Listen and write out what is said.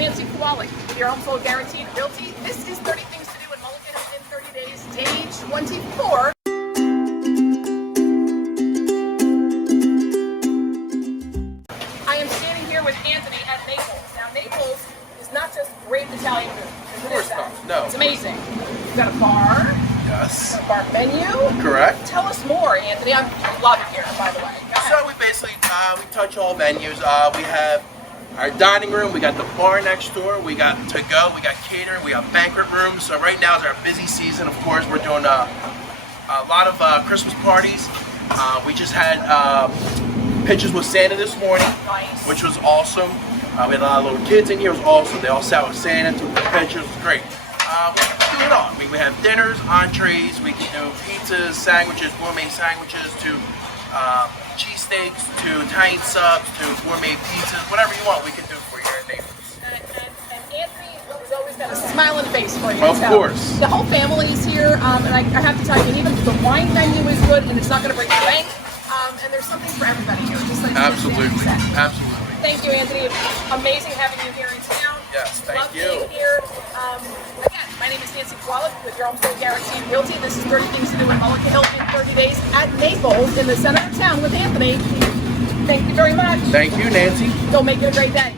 Nancy Kowalik with your home sold guaranteed realty. This is 30 things to do in Mullica Hill in 30 days, day 24. I am standing here with Anthony at Naples. Now Naples is not just great Italian food. Of course not. No. It's amazing. We've got a bar. Yes. A bar menu. Correct. Tell us more, Anthony. I love it here, by the way. So we basically we touch all venues. We have our dining room. We got the bar next door. We got to go. We got catering. We got banquet rooms. So right now is our busy season. Of course, we're doing a lot of Christmas parties. We just had pictures with Santa this morning, Nice. which was awesome. We had a lot of little kids in here. It was awesome. They all sat with Santa, took the pictures. It was great. We do it all. We have dinners, entrees. We can do pizzas, sandwiches, gourmet sandwiches, to cheesesteaks, to Italian subs, to gourmet pizzas, whatever you want, we can do for you here at Naples. And Anthony has always got a smiling face for you. Of so course. The whole family's here, and I have to tell you, even the wine menu is good, and it's not going to break the bank. And there's something for everybody here, just like Absolutely. Anthony said. Absolutely. Thank you, Anthony. Amazing having you here in town. Yes, thank Love you. being here. Again, my name is Nancy Kowalik with your home sold guaranteed realty. This is 30 things to do in Mullica Hill in 30 days at Naples in the center of town with Anthony. Thank you very much. Thank you, Nancy. Go make it a great day.